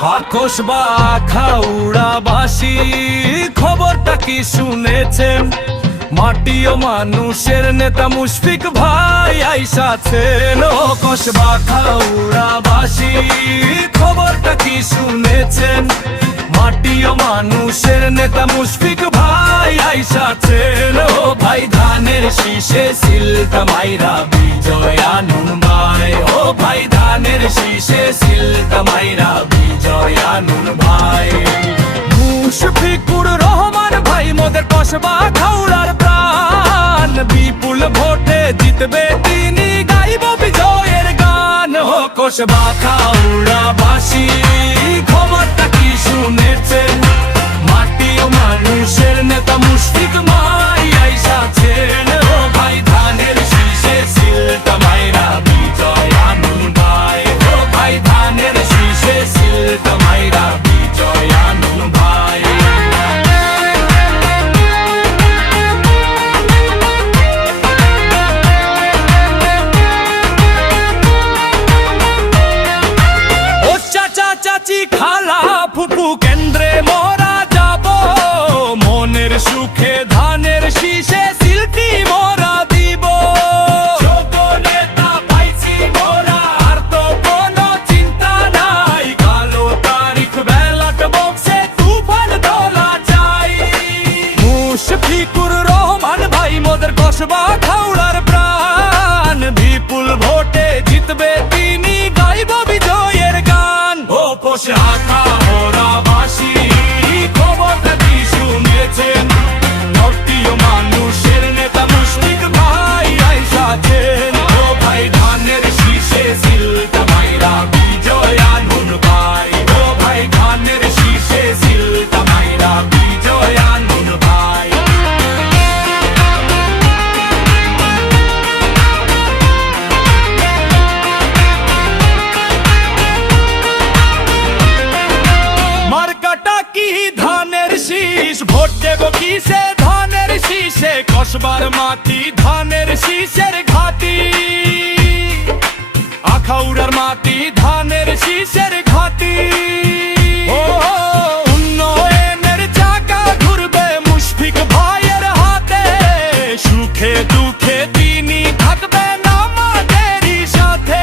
কসবা খাউড়াবাসী খবরটা কি শুনেছেন? মাটি ও মানুষের নেতা মুশফিক ভাই আইসাছেন। ও কসবা খাউড়াবাসী খবরটা কি শুনেছেন? মাটি ও মানুষের নেতা মুশফিক ভাই আইসাছেন। ও ভাই ধানের শীষে সিলটা মাইরা বিজয় আনুন ভাই। ও ভাই ধানের শীষে সিলটা মাইরা বিজয় আনুন ভাই। মুশফিকুর রহমান ভাই মোদের কসবা খাউড়ার প্রাণ। বিপুল ভোটে জিতবে তিনি, গাইব বিজয়ের গান। ও কসবা খাউড়াবাসী খবরটা কি শুনেছেন? মাটি ও মানুষের নেতা মুশফিক ভাই আইসাছেন। ও ভাই ধানের শীষে সিলটা মাইরা বিজয় আনুন ভাই। ও ভাই ধানের শীষে সিলটা মাইরা বিজয় আনুন ভাই। ও চাচা চাচি খালা ফুপু কেন্দ্রে মোরা যাব, মনের সুখে ধানের শীষে সিলটি মোরা দিব। যোগ্য নেতা পাইছি মোরা, আর তো কোনো চিন্তা নাই। কালো তারিখ ব্যালট বক্সে তুফান দোলা চাই। মুশফিকুর রহমান ভাই মোদের কসবা খাউড়ার প্রাণ। বিপুল ভোটে জিতবে তিনি, গাইব বিজয়ের গান। ও পোষা খাওড়াবাসী খবরটা কি শুনেছেন? মাটি ও মানুষের নেতা মুশফিক ভাই আইসাছেন। ও ভাই ধানের শীষে সিলটা মাইরা বিজয় আনুন ভাই। ও ভাই ধানের শীষে সিলটা মাইরা বিজয় আনুন ভাই। মার্কাটা কি ধানের শীষ, ভোট দেব কিসে ধানের শীষে? কসবার মাটি ধানের শীষের ঘাটি, আখাউড়ার মাটি ধানের শীষের ঘাটি। ও উন্নয়নের চাকা ঘুরবে মুশফিক ভাইয়ের হাতে। সুখে দুঃখে তিনি থাকবেন আমাদেরই সাথে।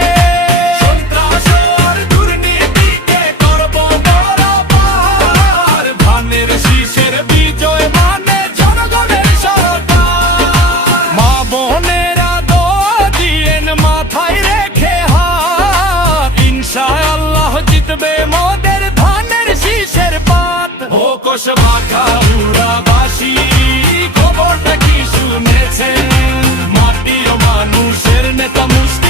সন্ত্রাস আর দুর্নীতিকে করব মোরা পার। ধানের শীষের বিজয় মানে জনগণের সরকার। মা বোনেরা দোয়া দিয়েন মাথায় রেখে হাত। ইনশাআল্লাহ জিতবে মোদের ধানের শীষের পাত। ও কসবা খাউড়াবাসী খবরটা কি শুনেছেন? মাটি ও মানুষের নেতা মুশফিক